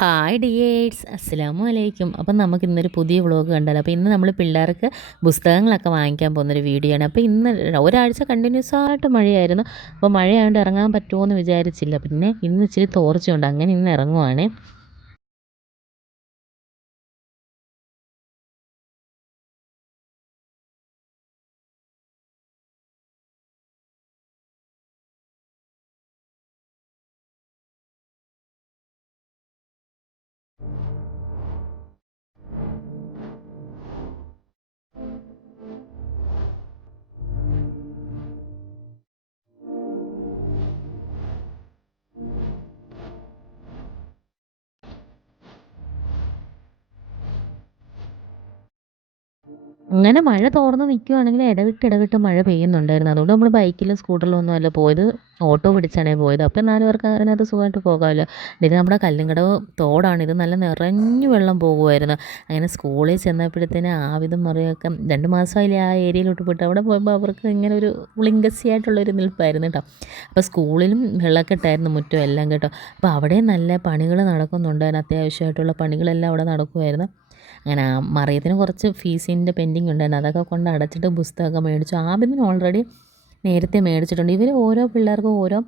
Hi dears, അസ്സലാമു അലൈക്കും. അപ്പം നമുക്ക് ഇന്നൊരു പുതിയ വ്ളോഗ് കണ്ടാലോ. അപ്പോൾ ഇന്ന് നമ്മൾ പിള്ളേർക്ക് പുസ്തകങ്ങളൊക്കെ വാങ്ങിക്കാൻ പോകുന്നൊരു വീഡിയോ ആണ്. അപ്പോൾ ഇന്ന് ഒരാഴ്ച കണ്ടിന്യൂസ് ആയിട്ട് മഴയായിരുന്നു. അപ്പോൾ മഴയായതുകൊണ്ട് ഇറങ്ങാൻ പറ്റുമോ എന്ന് വിചാരിച്ചില്ല. പിന്നെ ഇന്ന് ഇച്ചിരി തോർച്ചയുണ്ട്, അങ്ങനെ ഇന്ന് ഇറങ്ങുവാണേ. അങ്ങനെ മഴ തോർന്ന് നിൽക്കുവാണെങ്കിൽ ഇടവിട്ട് മഴ പെയ്യുന്നുണ്ടായിരുന്നു. അതുകൊണ്ട് നമ്മൾ ബൈക്കിലും സ്കൂട്ടറിലും ഒന്നും അല്ല പോയത്, ഓട്ടോ പിടിച്ചാണ് പോയത്. അപ്പോൾ 4 പേർക്ക് അതിനകത്ത് സുഖമായിട്ട് പോകാമല്ലോ. ഇത് നമ്മുടെ കല്ലുംകടവ് തോടാണ്. ഇത് നല്ല നിറഞ്ഞു വെള്ളം പോകുമായിരുന്നു. അങ്ങനെ സ്കൂളിൽ ചെന്നപ്പോഴത്തേന് ആവിതും മറിയൊക്കെ 2 മാസമായില്ലേ ആ ഏരിയയിലോട്ട് പോയിട്ട്. അവിടെ പോയപ്പോൾ അവർക്ക് ഇങ്ങനെ ഒരു ഉളിങ്കസിയായിട്ടുള്ളൊരു നിൽപ്പായിരുന്നു കേട്ടോ. അപ്പോൾ സ്കൂളിലും വെള്ളക്കെട്ടായിരുന്നു, മുറ്റം എല്ലാം കേട്ടോ. അപ്പോൾ അവിടെയും നല്ല പണികൾ നടക്കുന്നുണ്ടായിരുന്നു. അത്യാവശ്യമായിട്ടുള്ള പണികളെല്ലാം അവിടെ നടക്കുമായിരുന്നു. അങ്ങനെ മറിയത്തിന് കുറച്ച് ഫീസിൻ്റെ പെൻഡിങ് ഉണ്ടായിരുന്നു. അതൊക്കെ കൊണ്ട് അടച്ചിട്ട് പുസ്തകമൊക്കെ മേടിച്ചു. ആബിദിന് ഓൾറെഡി നേരത്തെ മേടിച്ചിട്ടുണ്ട്. ഇവർ ഓരോ പിള്ളേർക്കും ഓരോ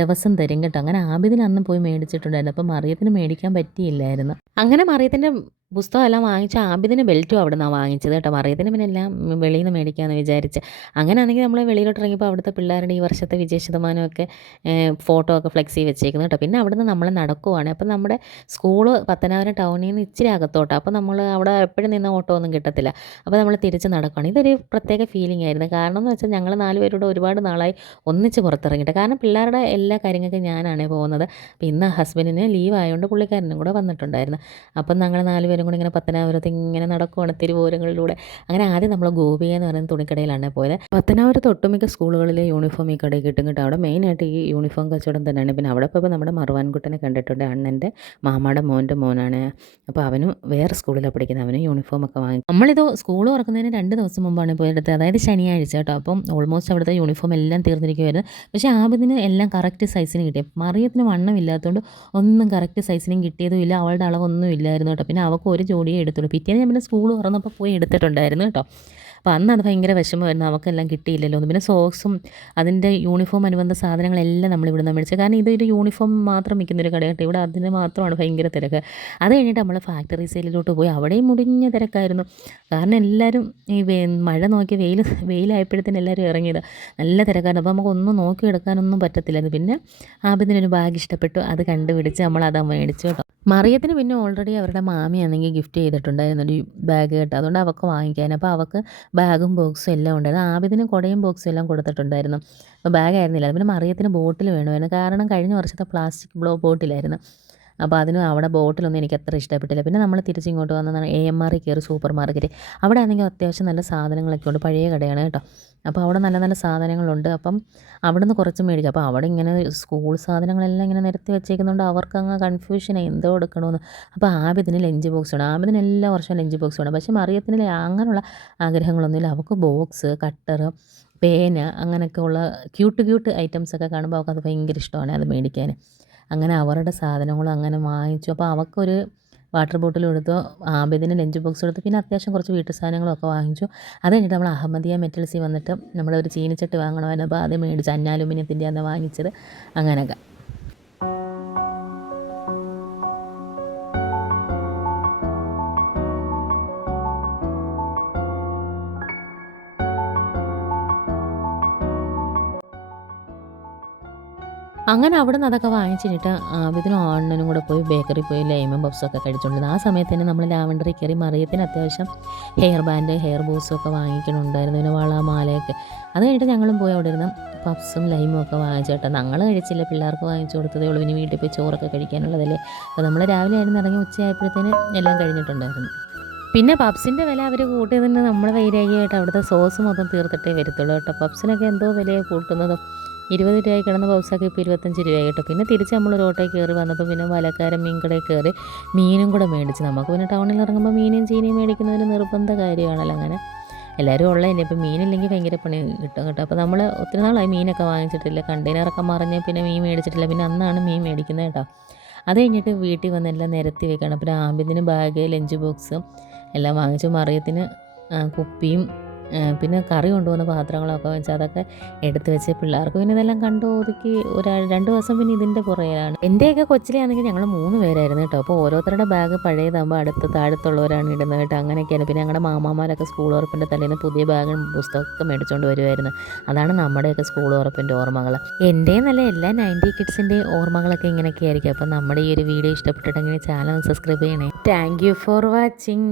ദിവസം തരും കേട്ടോ. അങ്ങനെ ആബിദിന് അന്ന് പോയി മേടിച്ചിട്ടുണ്ടായിരുന്നു. അപ്പം മറിയത്തിന് മേടിക്കാൻ പറ്റിയില്ലായിരുന്നു. അങ്ങനെ മറിയത്തിൻ്റെ പുസ്തകമെല്ലാം വാങ്ങിച്ച് ആബിദിന് ബെൽറ്റും അവിടെ നിന്നാണ് വാങ്ങിച്ചത് കേട്ടോ. മറിയത്തിന് പിന്നെ എല്ലാം വെളിയിൽ നിന്ന് മേടിക്കാമെന്ന് വിചാരിച്ച്. അങ്ങനെയാണെങ്കിൽ നമ്മൾ വെളിയിലോട്ട് ഇറങ്ങിയപ്പോൾ അവിടുത്തെ പിള്ളേരുടെ ഈ വർഷത്തെ വിജയ ശതമാനമൊക്കെ ഫോട്ടോ ഒക്കെ ഫ്ലെക്സ് വെച്ചേക്കുന്നു കേട്ടോ. പിന്നെ അവിടെ നിന്ന് നമ്മൾ നടക്കുവാണ്. അപ്പം നമ്മുടെ സ്കൂള് പത്തനാപുരം ടൗണിൽ നിന്ന് ഇച്ചിരി അകത്തോട്ടാണ്. അപ്പോൾ നമ്മൾ അവിടെ എപ്പോഴും നിന്ന് ഓട്ടോ ഒന്നും കിട്ടത്തില്ല. അപ്പോൾ നമ്മൾ തിരിച്ച് നടക്കുകയാണ്. ഇതൊരു പ്രത്യേക ഫീലിംഗ് ആയിരുന്നു. കാരണം എന്ന് വെച്ചാൽ ഞങ്ങൾ 4 പേരോട് ഒരുപാട് നാളായി ഒന്നിച്ച് പുറത്തിറങ്ങിയിട്ട്. കാരണം പിള്ളേരുടെ എല്ലാ കാര്യങ്ങൾക്കും ഞാനാണ് പോകുന്നത്. അപ്പോൾ ഇന്ന് ഹസ്ബൻഡിന് ലീവ് ആയതുകൊണ്ട് പുള്ളിക്കാരനും കൂടെ വന്നിട്ടുണ്ടായിരുന്നു. അപ്പം ഞങ്ങൾ 4 പേരും കൂടി ഇങ്ങനെ പത്തനാപുരത്ത് ഇങ്ങനെ നടക്കുവാണ് തെരുവോരങ്ങളിലൂടെ. അങ്ങനെ ആദ്യം നമ്മൾ ഗോപിക എന്ന് പറയുന്ന തുണിക്കടയിലാണ് പോയത്. പത്തനാപുരത്ത് ഒട്ടുമിക്ക സ്കൂളുകളിലെ യൂണിഫോം ഈ കടയിൽ കിട്ടും കേട്ടോ. അവിടെ മെയിനായിട്ട് ഈ യൂണിഫോം കച്ചവടം തന്നെയാണ്. പിന്നെ അവിടെ പോയപ്പോൾ നമ്മുടെ മറുവാൻകുട്ടനെ കണ്ടിട്ടുണ്ട്. അണ്ണൻ്റെ മാമാടെ മോൻ്റെ മോനാണ്. അപ്പോൾ അവനും വേറെ സ്കൂളിലാണ് പഠിക്കുന്നത്. അവനും യൂണിഫോമൊക്കെ വാങ്ങി. നമ്മളിത് സ്കൂൾ തുറക്കുന്നതിന് 2 ദിവസം മുമ്പാണ് പോയെടുത്തത്, അതായത് ശനിയാഴ്ച കേട്ടോ. അപ്പം ഓൾമോസ്റ്റ് അവിടുത്തെ യൂണിഫോം എല്ലാം തീർന്നിരിക്കുമായിരുന്നു. പക്ഷേ ആബിദിന് എല്ലാം കറക്റ്റ് സൈസിന് കിട്ടി. മറിയത്തിന് വണ്ണമില്ലാത്തതുകൊണ്ട് ഒന്നും കറക്റ്റ് സൈസിനും കിട്ടിയതുമില്ല. അവളുടെ അളവൊന്നും ഇല്ലായിരുന്നു കേട്ടോ. പിന്നെ അവൾക്ക് ഒരു ജോഡിയേ എടുത്തുള്ളൂ. പിറ്റേന്ന് ഞാൻ പിന്നെ സ്കൂൾ തുറന്നപ്പോൾ പോയി എടുത്തിട്ടുണ്ടായിരുന്നു കേട്ടോ. അപ്പോൾ അന്ന് അത് ഭയങ്കര വിഷമമായിരുന്നു, അവൾക്കെല്ലാം കിട്ടിയില്ലല്ലോ എന്ന്. പിന്നെ സോക്സും അതിൻ്റെ യൂണിഫോം അനുബന്ധ സാധനങ്ങളെല്ലാം നമ്മൾ ഇവിടെ നിന്ന് മേടിച്ചത്. കാരണം ഇതൊരു യൂണിഫോം മാത്രം വിൽക്കുന്നൊരു കടയായിട്ട് ഇവിടെ അതിന് മാത്രമാണ് ഭയങ്കര തിരക്ക്. അത് കഴിഞ്ഞിട്ട് നമ്മൾ ഫാക്ടറി സെയിലിലോട്ട് പോയി. അവിടെയും മുടിഞ്ഞ തിരക്കായിരുന്നു. കാരണം എല്ലാവരും ഈ മഴ നോക്കി വെയിലായപ്പോഴത്തേന് എല്ലാവരും ഇറങ്ങിയത്. നല്ല തിരക്കായിരുന്നു. അപ്പോൾ നമുക്കൊന്നും നോക്കിയെടുക്കാനൊന്നും പറ്റത്തില്ലായിരുന്നു. പിന്നെ ആബിദിനൊരു ബാഗ് ഇഷ്ടപ്പെട്ടു, അത് കണ്ടുപിടിച്ച് നമ്മളത് മേടിച്ചു കേട്ടോ. മറിയത്തിന് പിന്നെ ഓൾറെഡി അവരുടെ മാമിയാണെങ്കിൽ ഗിഫ്റ്റ് ചെയ്തിട്ടുണ്ടായിരുന്നു ഒരു ബാഗ് കേട്ടോ. അതുകൊണ്ട് അവൾക്ക് വാങ്ങിക്കാൻ. അപ്പോൾ അവൾക്ക് ബാഗും ബോക്സും എല്ലാം ഉണ്ടായിരുന്നു. ആബിദിന് കുടയും ബോക്സും എല്ലാം കൊടുത്തിട്ടുണ്ടായിരുന്നു. അപ്പോൾ ബാഗായിരുന്നില്ല. പിന്നെ മറിയത്തിന് ബോട്ടിൽ വേണമായിരുന്നു. കാരണം കഴിഞ്ഞ വർഷത്തെ പ്ലാസ്റ്റിക് ബോട്ടിലായിരുന്നു. അപ്പോൾ അതിനും അവിടെ ബോട്ടിലൊന്നും എനിക്ക് അത്ര ഇഷ്ടപ്പെട്ടില്ല. പിന്നെ നമ്മൾ തിരിച്ചിങ്ങോട്ട് വന്നതാണ് AMR കയറി സൂപ്പർ മാർക്കറ്റ്. അവിടെ ആണെങ്കിൽ അത്യാവശ്യം നല്ല സാധനങ്ങളൊക്കെ ഉണ്ട്. പഴയ കടയാണ് കേട്ടോ. അപ്പോൾ അവിടെ നല്ല നല്ല സാധനങ്ങളുണ്ട്. അപ്പം അവിടെ നിന്ന് കുറച്ച് മേടിക്കും. അപ്പോൾ അവിടെ ഇങ്ങനെ സ്കൂൾ സാധനങ്ങളെല്ലാം ഇങ്ങനെ നിരത്തി വെച്ചേക്കുന്നതുകൊണ്ട് അവർക്കങ്ങ് കൺഫ്യൂഷനായി എന്തോ എടുക്കണമെന്ന്. അപ്പോൾ ആബിദിന് ലഞ്ച് ബോക്സ് വേണം. ആബിദിന് എല്ലാ വർഷവും ലഞ്ച് ബോക്സ് വേണം. പക്ഷേ മറിയത്തിന് അങ്ങനെയുള്ള ആഗ്രഹങ്ങളൊന്നുമില്ല. അവൾക്ക് ബോക്സ്, കട്ടർ, പേന അങ്ങനെയൊക്കെ ഉള്ള ക്യൂട്ട് ഐറ്റംസൊക്കെ കാണുമ്പോൾ അവൾക്കത് ഭയങ്കര ഇഷ്ടമാണ് അത് മേടിക്കാൻ. അങ്ങനെ അവരുടെ സാധനങ്ങളും അങ്ങനെ വാങ്ങിച്ചു. അപ്പോൾ അവൾക്കൊരു വാട്ടർ ബോട്ടിൽ എടുത്തു, ആബിദിന് ലഞ്ച് ബോക്സ് എടുത്തു. പിന്നെ അത്യാവശ്യം കുറച്ച് വീട്ടു സാധനങ്ങളൊക്കെ വാങ്ങിച്ചു. അത് കഴിഞ്ഞിട്ട് നമ്മൾ അഹമ്മദിയ മെറ്റൽസിൽ വന്നിട്ട് നമ്മളൊരു ചീനിച്ചട്ടി വാങ്ങണമായിരുന്നു. അപ്പോൾ അത് മേടിച്ച് അലുമിനിയത്തിൻ്റെ അന്ന് വാങ്ങിച്ചത് അങ്ങനെയൊക്കെ. അങ്ങനെ അവിടെ നിന്ന് അതൊക്കെ വാങ്ങിച്ചിട്ട് ആബിദിനും അണ്ണനും കൂടെ പോയി ബേക്കറി പോയി ലൈമും പപ്സൊക്കെ കഴിച്ചുകൊണ്ടിരുന്നു. ആ സമയത്ത് തന്നെ നമ്മൾ ലാവണ്ടറി കയറി. മറിയത്തിന് അത്യാവശ്യം ഹെയർ ബാൻഡ്, ഹെയർ ബൂസും ഒക്കെ വാങ്ങിക്കണുണ്ടായിരുന്നു. പിന്നെ വള, മാലയൊക്കെ. അത് കഴിഞ്ഞിട്ട് ഞങ്ങളും പോയി അവിടെ ഇരുന്ന് പപ്സും ലൈമും ഒക്കെ വാങ്ങിച്ചു കേട്ടോ. ഞങ്ങൾ കഴിച്ചില്ല, പിള്ളേർക്ക് വാങ്ങിച്ചു കൊടുത്തതേ ഉള്ളൂ. ഇനി വീട്ടിൽ പോയി ചോറൊക്കെ കഴിക്കാനുള്ളതല്ലേ. അപ്പോൾ നമ്മൾ രാവിലെ ആയിരുന്നു ഇറങ്ങി, ഉച്ചയായപ്പോഴത്തേന് എല്ലാം കഴിഞ്ഞിട്ടുണ്ടായിരുന്നു. പിന്നെ പപ്സിൻ്റെ വില അവർ കൂട്ടിയതിന് നമ്മൾ വൈരാഗ്യമായിട്ട് അവിടുത്തെ സോസ് മൊത്തം തീർത്തിട്ടേ വരത്തുള്ളൂ കേട്ടോ. പപ്സിനൊക്കെ എന്തോ വിലയാണ് കൂട്ടുന്നതും. 20 രൂപയ്ക്ക് കിടന്ന പപ്സൊക്കെ ഇപ്പോൾ 25 രൂപയായി കേട്ടോ. പിന്നെ തിരിച്ച് നമ്മളൊരു ഓട്ടോയിൽ കയറി വന്നപ്പോൾ പിന്നെ വലക്കാരൻ മീൻ കടയിൽ കയറി മീനും കൂടെ മേടിച്ച്. നമുക്ക് പിന്നെ ടൗണിൽ ഇറങ്ങുമ്പോൾ മീനും ചീനിയും മേടിക്കുന്നതിന് നിർബന്ധ കാര്യമാണല്ലോ. അങ്ങനെ എല്ലാവരും ഉള്ളതല്ലേ. ഇപ്പോൾ മീനില്ലെങ്കിൽ ഭയങ്കര പണി കിട്ടും കേട്ടോ. അപ്പോൾ നമ്മൾ ഒത്തിരി നാളായി മീനൊക്കെ വാങ്ങിച്ചിട്ടില്ല. കണ്ടെയ്നറൊക്കെ മറിഞ്ഞ് പിന്നെ മീൻ മേടിച്ചിട്ടില്ല. പിന്നെ അന്നാണ് മീൻ മേടിക്കുന്നത് കേട്ടോ. അത് കഴിഞ്ഞിട്ട് വീട്ടിൽ വന്ന് എല്ലാം നിരത്തി വെക്കണം. പിന്നെ ആദ്യത്തിന് ബാഗ്, ലഞ്ച് ബോക്സ് എല്ലാം വാങ്ങിച്ചു. മറിയത്തിന് കുപ്പിയും പിന്നെ കറി കൊണ്ടുവന്ന പാത്രങ്ങളൊക്കെ വെച്ച് അതൊക്കെ എടുത്ത് വെച്ച് പിള്ളേർക്ക് പിന്നെ ഇതെല്ലാം കണ്ടു ഒതുക്കി 2 ദിവസം പിന്നെ ഇതിൻ്റെ പുറകിലാണ്. എൻ്റെയൊക്കെ കൊച്ചിലാണെങ്കിൽ ഞങ്ങൾ 3 പേരായിരുന്നു കേട്ടോ. അപ്പോൾ ഓരോരുത്തരുടെ ബാഗ് പഴയതാകുമ്പോൾ താഴത്തുള്ളവരാണ് ഇടുന്നത് കേട്ടോ. അങ്ങനെയൊക്കെയാണ്. പിന്നെ ഞങ്ങളുടെ മാമാമാരൊക്കെ സ്കൂൾ തുറപ്പിൻ്റെ തലേന്ന് പുതിയ ബാഗും പുസ്തകമൊക്കെ മേടിച്ചുകൊണ്ട് വരുമായിരുന്നു. അതാണ് നമ്മുടെയൊക്കെ സ്കൂൾ തുറപ്പിൻ്റെ ഓർമ്മകൾ. എൻ്റെയെന്നല്ല എല്ലാ 90 കിഡ്സിൻ്റെയും ഓർമ്മകളൊക്കെ ഇങ്ങനെയൊക്കെ ആയിരിക്കും. അപ്പോൾ നമ്മുടെ ഈ ഒരു വീഡിയോ ഇഷ്ടപ്പെട്ടിട്ടുണ്ടെങ്കിൽ ചാനൽ സബ്സ്ക്രൈബ് ചെയ്യണേ. Thank you for watching.